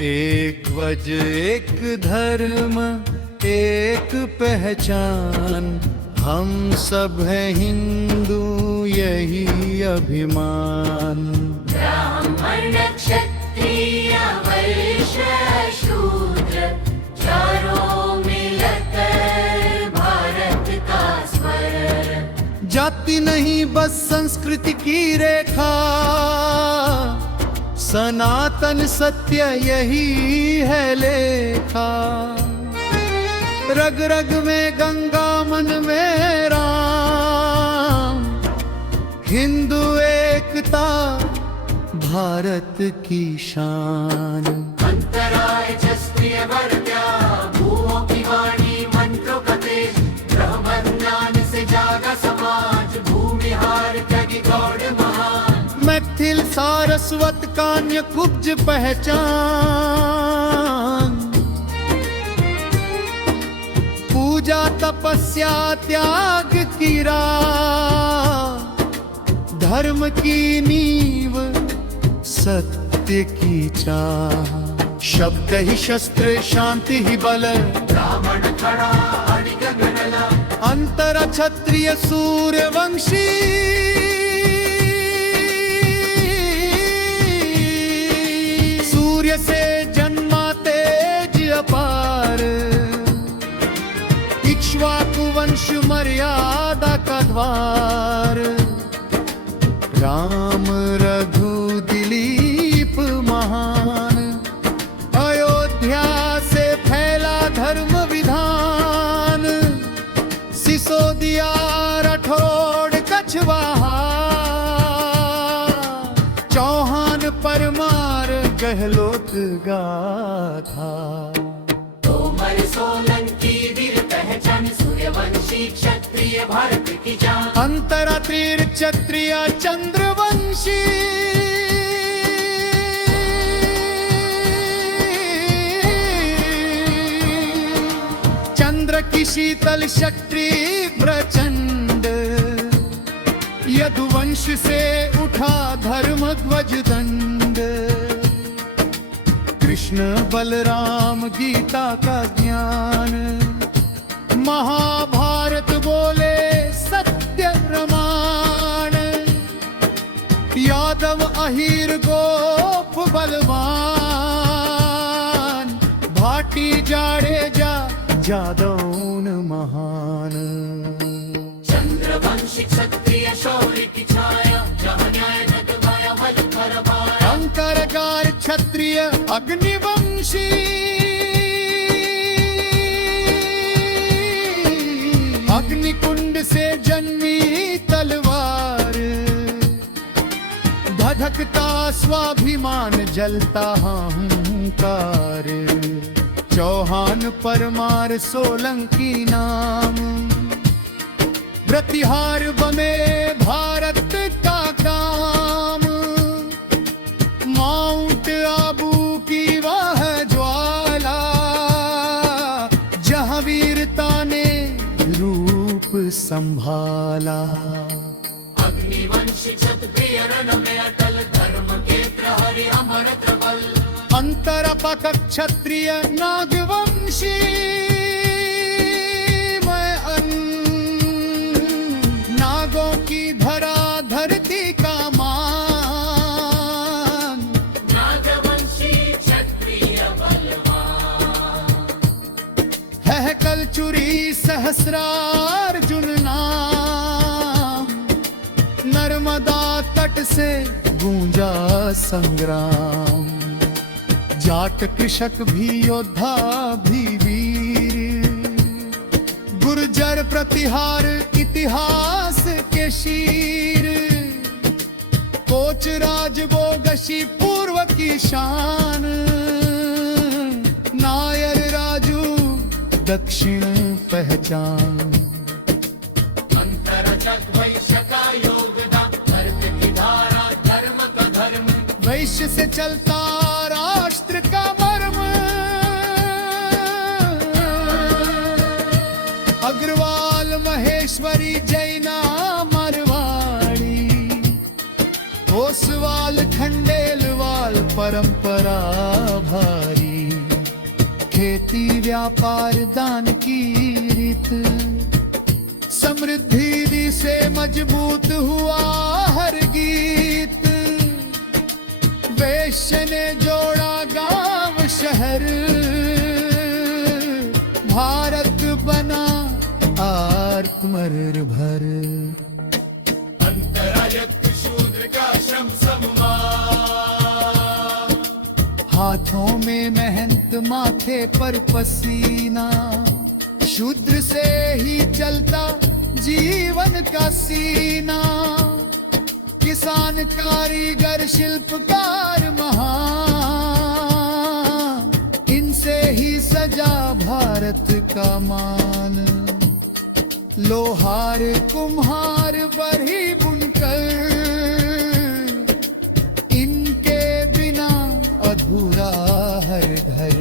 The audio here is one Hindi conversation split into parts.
एक ध्वज एक धर्म एक पहचान, हम सब हैं हिंदू यही अभिमान। ब्राह्मण क्षत्रिय वैश्य शूद्र चारों मिलकर भारत का स्वर। जाति नहीं बस संस्कृति की रेखा, सनातन सत्य यही है लेखा। रग रग में गंगा मन में राम, हिंदू एकता भारत की शान। अंतराय क्षत्रिय वर्त्या भूमों की वाणी मंत्रों का तेज। ब्रह्मज्ञान से जागा समाज भूमिहार त्यागी गौड़ महान। मैथिल सारस्वत कान्य कुब्ज पहचान, पूजा तपस्या त्याग की राह। धर्म की नींव सत्य की चाह, शब्द ही शस्त्र शांति ही बल। ब्राह्मण खड़ा अडिगनला अंतर क्षत्रिय सूर्यवंशी, सूर्य से जन्मा तेज अपार। इक्ष्वाकु वंश मर्यादा का द्वार, राम रघु दिलीप महान। अयोध्या से फैला धर्म विधान, सिसोदिया राठौड़ कछवाहा। चौहान परमार गहलोत गाथा। तोमर सोलंकी वीर पहचान सूर्यवंशी क्षत्रिय भारत की जान। अंतरा तीर क्षत्रिय चंद्रवंशी, चंद्र की शीतल शक्ति प्रचंड। यदुवंश से उठा धर्म ध्वज दंड। कृष्ण बलराम गीता का ज्ञान, महाभारत बोले सत्य प्रमाण। यादव अहीर गोप बलवान, भाटी जाडेजा जादौन महान। चंद्रवंशी क्षत्रिय शौर्य की छाया, जहाँ न्याय जग माया बल कर पाया। अंकरगार क्षत्रिय अग्निवंशी, अग्निकुंड से जन्मी तलवार। धधकता स्वाभिमान जलता अहंकार। चौहान परमार सोलंकी नाम, प्रतिहार बने भारत का काम। माउंट आबू की वह ज्वाला, जहाँ वीरता ने रूप संभाला। अग्निवंशी क्षत्रिय रण में अटल, धर्म के प्रहरी अमृत बल। अंतरपक क्षत्रिय नागवंशी, नागों की धरा धरती का मान। नागवंशी क्षत्रिय बलवान, है कलचुरी सहस्रार्जुन नाम। नर्मदा तट से गूंजा संग्राम। जाट कृषक भी योद्धा भी वीर, गुर्जर प्रतिहार इतिहास के शीर। कोच राज बोगशी पूर्व की शान, नायर राजू दक्षिण पहचान। अंतर जग वैश्य का योगदान, धर्म की धारा धर्म का धर्म। वैश्य से चलता राष्ट्र का मर्म। अग्रवाल महेश्वरी जैना मरवाड़ी, ओसवाल खंडेलवाल परंपरा भारी। खेती व्यापार दान की रीत, समृद्धि से मजबूत हुआ हर गीत। वैश्य ने जोड़ा गांव शहर, भारत बना आत्मनिर्भर। अंतरायत्त शूद्र का श्रम सममान, हाथों में मेहनत माथे पर पसीना, शूद्र से ही चलता जीवन का सीना। किसान कारीगर शिल्पकार महान, इनसे ही सजा भारत का मान। लोहार कुम्हार बरही बुनकर, इनके बिना अधूरा हर घर।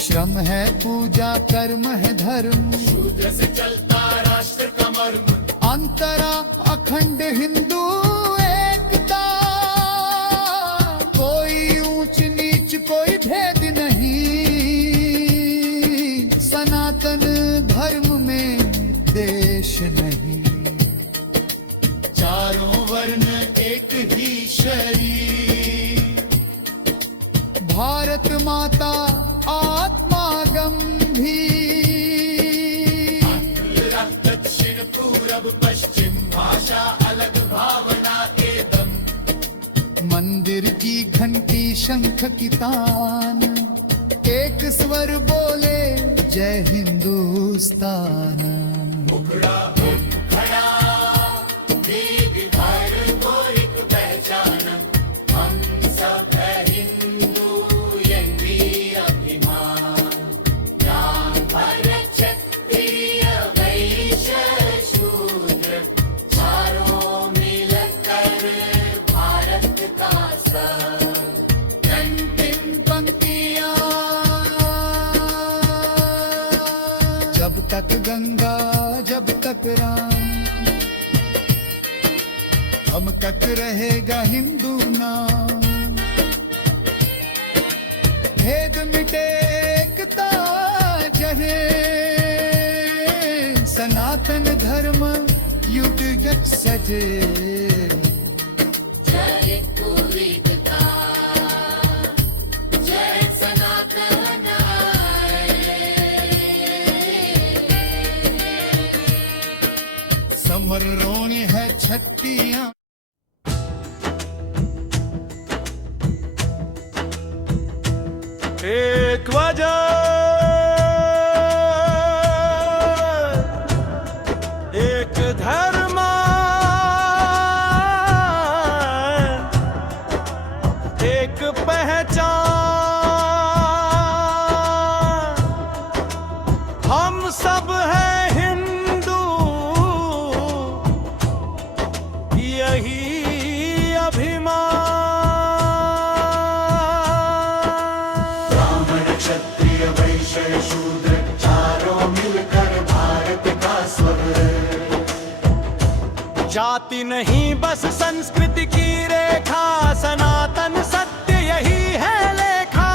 श्रम है पूजा कर्म है धर्म, शूद्र से चलता राष्ट्र का मर्म। अंतरा अखंड हिंदू एकता, कोई ऊंच नीच कोई भेद नहीं। सनातन धर्म में देश नहीं, चारों वर्ण एक ही शरीर। भारत माता आत्मा गंभीर। दक्षिण पूरब पश्चिम भाषा अलग भावना एदम। मंदिर की घंटी शंख की तान, एक स्वर बोले जय हिंदुस्तान। मुखड़ा खड़ा दीग भर गोरिक पहचान। हम सब है हिंदू यही अभिमान। राम भरत क्षत्रिय वैश्य शूद्र, चारों मिलकर भारत का सर। अंतिम पंक्तियां, जब तक गंगा जब तक राम, हम तक रहेगा हिंदू नाम। भेद मिटे एकता जहे, सनातन धर्म युग युग सजे। जय कुलीनता, जय सनातन। समरोणी है छट्टियां, एक वजह, एक धर्म, एक पहचान। हम सब हैं हिंदू, यही अभिमान। क्षत्रिय वैश्य शूद्र, चारों मिलकर भारत का स्वर। जाति नहीं बस संस्कृति की रेखा, सनातन सत्य यही है लेखा।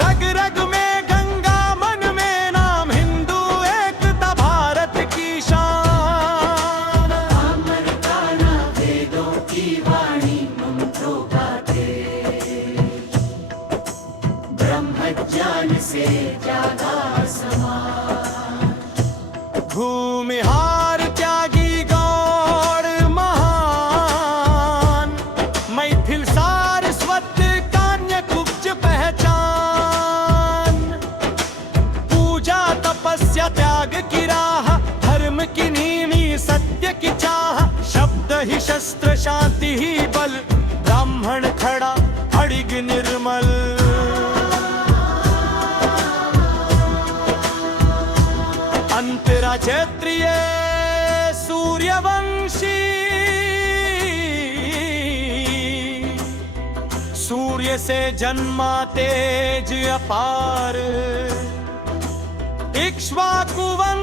रग रग में गंगा मन में नाम, हिंदू एकता भारत की शान। अमरता ना वेदों की वाणी, मंत्रों का तेज। ब्रह्मज्ञान से जागा समाज। भूमिहार त्यागी गौड़ महान, मैथिल सारस्वत कान्य कुब्ज पहचान। पूजा तपस्या त्याग की राह, धर्म की नीवी सत्य की चाह। शब्द ही शस्त्र शांति ही बल, ब्राह्मण खड़ा अड़िग निर्मल। अंतरा क्षत्रिय सूर्यवंशी, सूर्य से जन्मा तेज अपार। इक्ष्वाकुवंशी,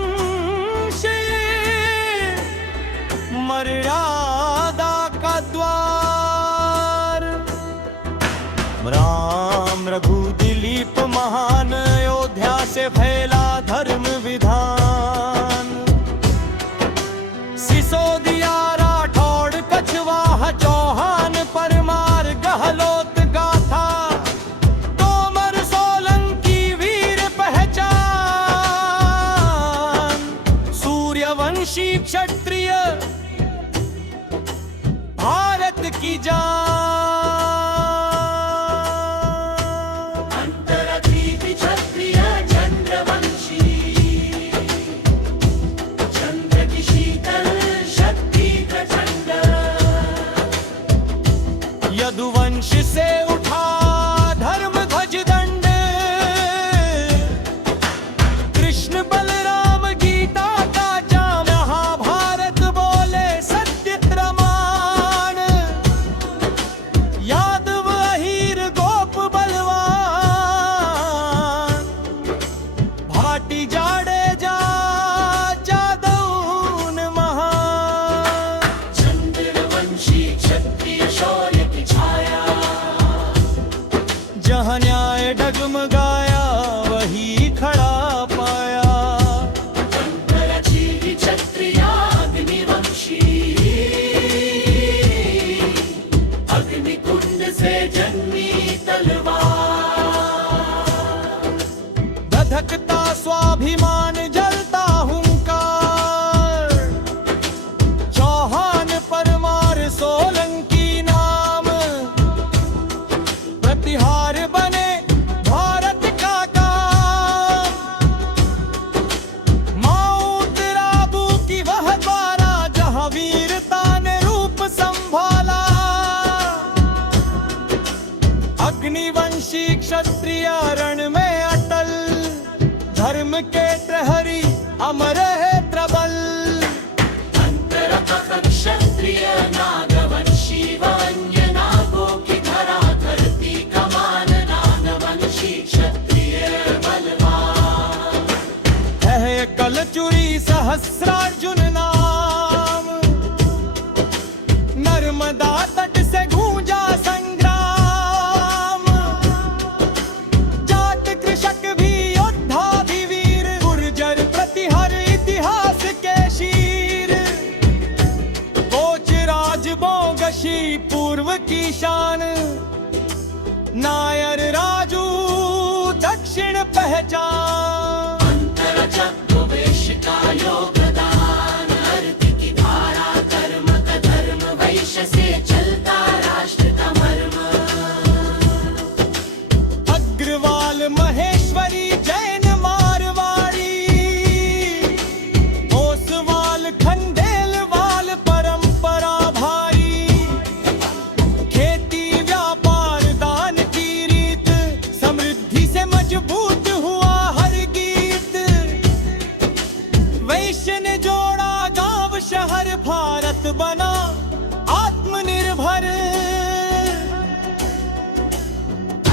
मर्यादा का द्वार। राम सिसोदिया राठौड़ कछवाहा चौहान परमार गहलोत गाथा तोमर सोलंकी वीर पहचान सूर्यवंशी क्षत्रिय भारत की जान अंतरदीपि क्षत्रिय चंद्रवंशी चंद्र की शीतल शक्ति प्रचंड यदुवंश से उठा धर्म ध्वज दंड कृष्ण बलराम गीता का जाम महाभारत बोले सत्य प्रमाण यादव अहीर गोप बलवान भाटी जाडेजा जादौन महान चंद्रवंशी क्षत्रिय शौर्य की छाया जहाँ न्याय डगमगाया वही खड़ा पाया अंतरजीवी क्षत्रियाग्निवंशी अग्निकुंड से जन्मी तलवार धधकता स्वाभिमान जलता हुंकार चौहान परमार सोलंकी नाम प्रतिहार बने भारत का काम माउंट आबू की वह द्वारा जहां वीरता ने रूप संभाला अग्निवंशी क्षत्रिय रण में अटल धर्म के प्रहरी अमर है प्रबल अंतरतः क्षत्रिय नागवंशी वन्य नागों की धरा धरती कमान नागवंशी क्षत्रिय बलवान है कलचुरी सहस्रार्जुन नाम नर्मदा तट से गूंजा संग्राम जाट कृषक भी योद्धा भी वीर गुर्जर प्रतिहर इतिहास के शीर कोच राज बोगशी पूर्व की शान नायर राजू दक्षिण पहचान अंतरचक्र का योगदान अर्थ की धारा कर्म का धर्म वैश्य से चलता राष्ट्र का मर्म अग्रवाल महेश्वरी जैन मारवाड़ी ओसवाल खंडेलवाल परंपरा भारी खेती व्यापार दान की रीत समृद्धि से मजबूत हुआ हर गीत वैश्य ने जोड़ा गांव शहर भारत बना आत्मनिर्भर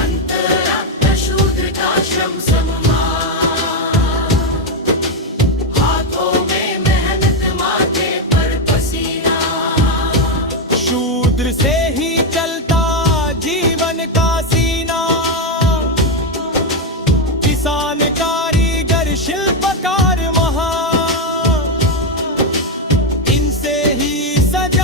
अंतरक्त शूद्र का श्रम सम्मान हाथों में मेहनत माथे पर पसीना शूद्र से ही चलता जीवन का सीना किसान कारीगर शिल्पकार महान इनसे ही सज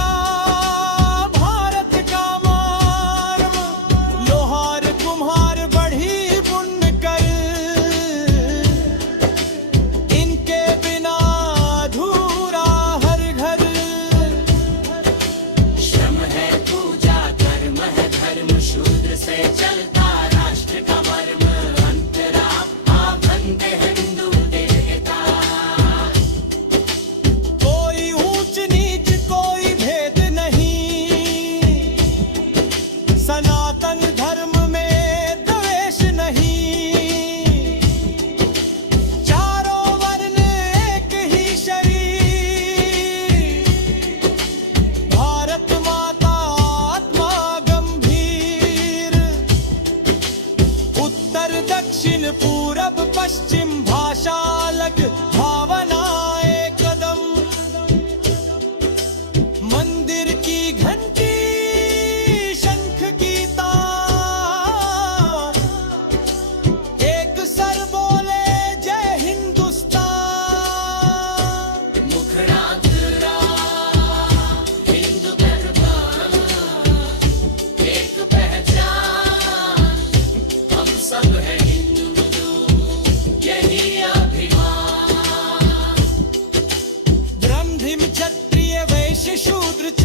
वैश्य शूद्र